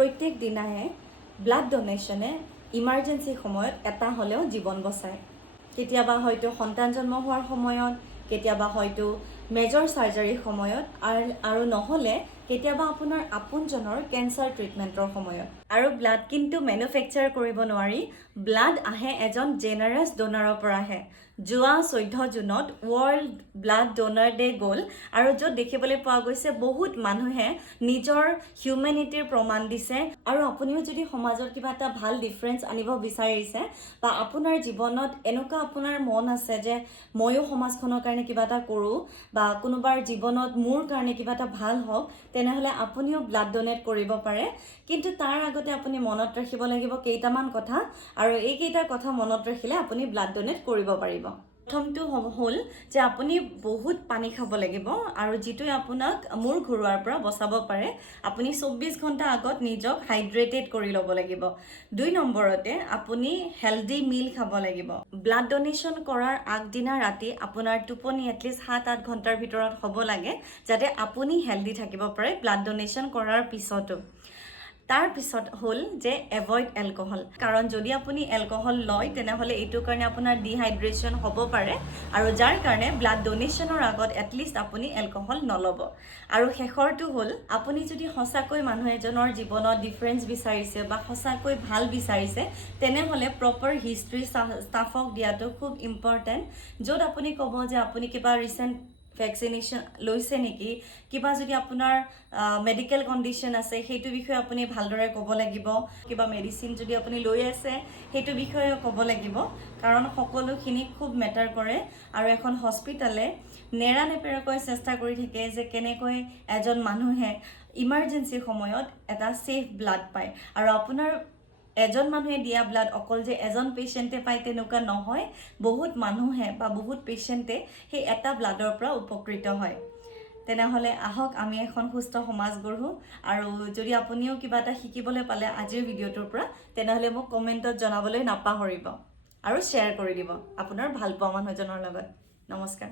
প্ৰত্যেক দিনাই blood ডোনেশ্যনে emergency সময়ত এটা হ'লেও জীৱন বচায়। কেতিয়াবা হয়তো সন্তান জন্ম হোৱাৰ সময়ত, কেতিয়াবা হয়তো মেজৰ চাৰ্জাৰীৰ সময়ত, আৰু নহ'লে কেতিয়াবা আপোনাৰ আপোনজনৰ কেঞ্চাৰ ট্ৰিটমেণ্টৰ সময়ত। আৰু ব্লাড কিন্তু মেনুফেকচাৰ কৰিব নোৱাৰি। ব্লাড আহে এজন জেনাৰাছ ডোনাৰৰ পৰাহে। যোৱা 14 জুনত ৱৰ্ল্ড ব্লাড ডোনাৰ ডে গ'ল, আৰু য'ত দেখিবলৈ পোৱা গৈছে বহুত মানুহে নিজৰ হিউমেনিটিৰ প্ৰমাণ দিছে। আৰু আপুনিও যদি সমাজত কিবা এটা ভাল ডিফাৰেঞ্চ আনিব বিচাৰিছে, বা আপোনাৰ জীৱনত এনেকুৱা আপোনাৰ মন আছে যে ময়ো সমাজখনৰ কাৰণে কিবা এটা কৰোঁ, বা কোনোবাৰ জীৱনত মোৰ কাৰণে কিবা এটা ভাল হওক, তেনেহ'লে আপুনিও ব্লাড ডোনেট কৰিব পাৰে। কিন্তু তাৰ আগতে আপুনি মনত ৰাখিব লাগিব কেইটামান কথা, আৰু এইকেইটা কথা মনত ৰাখিলে আপুনি ব্লাড ডোনেট কৰিব পাৰিব। প্ৰথমটো হ'ল যে আপুনি বহুত পানী খাব লাগিব, আৰু যিটোৱে আপোনাক মূৰ ঘূৰোৱাৰ পৰা বচাব পাৰে। আপুনি 24 ঘণ্টা আগত নিজক হাইড্ৰেটেড কৰি ল'ব লাগিব। 2 নম্বৰতে আপুনি হেল্ডি মিল খাব লাগিব। ব্লাড ডোনেশ্যন কৰাৰ আগদিনা ৰাতি আপোনাৰ টোপনি এটলিষ্ট 7-8 ঘণ্টাৰ ভিতৰত হ'ব লাগে, যাতে আপুনি হেল্ডি থাকিব পাৰে ব্লাড ডোনেশ্যন কৰাৰ পিছতো। তাৰ পিছত হ'ল যে এভইড এলকহল, কাৰণ যদি আপুনি এলকহল লয় তেনেহ'লে এইটোৰ কাৰণে আপোনাৰ ডিহাইড্ৰেশ্যন হ'ব পাৰে, আৰু যাৰ কাৰণে ব্লাড ডোনেশ্যনৰ আগত এটলিষ্ট আপুনি এলকহল নল'ব। আৰু শেষৰটো হ'ল, আপুনি যদি সঁচাকৈ মানুহ এজনৰ জীৱনত ডিফাৰেঞ্চ বিচাৰিছে বা সঁচাকৈ ভাল বিচাৰিছে, তেনেহ'লে প্ৰপাৰ হিষ্ট্ৰী ষ্টাফক দিয়াটো খুব ইম্পৰ্টেণ্ট, য'ত আপুনি ক'ব যে আপুনি কিবা ৰিচেণ্ট ভেকচিনেশ্যন লৈছে নেকি, কিবা যদি আপোনাৰ মেডিকেল কণ্ডিশ্যন আছে সেইটো বিষয়ে আপুনি ভালদৰে ক'ব লাগিব, কিবা মেডিচিন যদি আপুনি লৈ আছে সেইটো বিষয়ে ক'ব লাগিব, কাৰণ সকলোখিনি খুব মেটাৰ কৰে। আৰু এখন হস্পিটালে নেৰানেপেৰাকৈ চেষ্টা কৰি থাকে যে কেনেকৈ এজন মানুহে ইমাৰ্জেঞ্চিৰ সময়ত এটা ছেফ ব্লাড পায়। আৰু আপোনাৰ এজন মানুহে দিয়া ব্লাড অকল যে এজন পেচেণ্টে পায় তেনেকুৱা নহয়, বহুত মানুহে বা বহুত পেচেণ্টে সেই এটা ব্লাডৰ পৰা উপকৃত হয়। তেনেহ'লে আহক আমি এখন সুস্থ সমাজ গঢ়োঁ। আৰু যদি আপুনিও কিবা এটা শিকিবলৈ পালে আজিৰ ভিডিঅ'টোৰ পৰা, তেনেহ'লে মোক কমেণ্টত জনাবলৈ নাপাহৰিব, আৰু শ্বেয়াৰ কৰি দিব আপোনাৰ ভালপোৱা মানুহজনৰ লগত। নমস্কাৰ।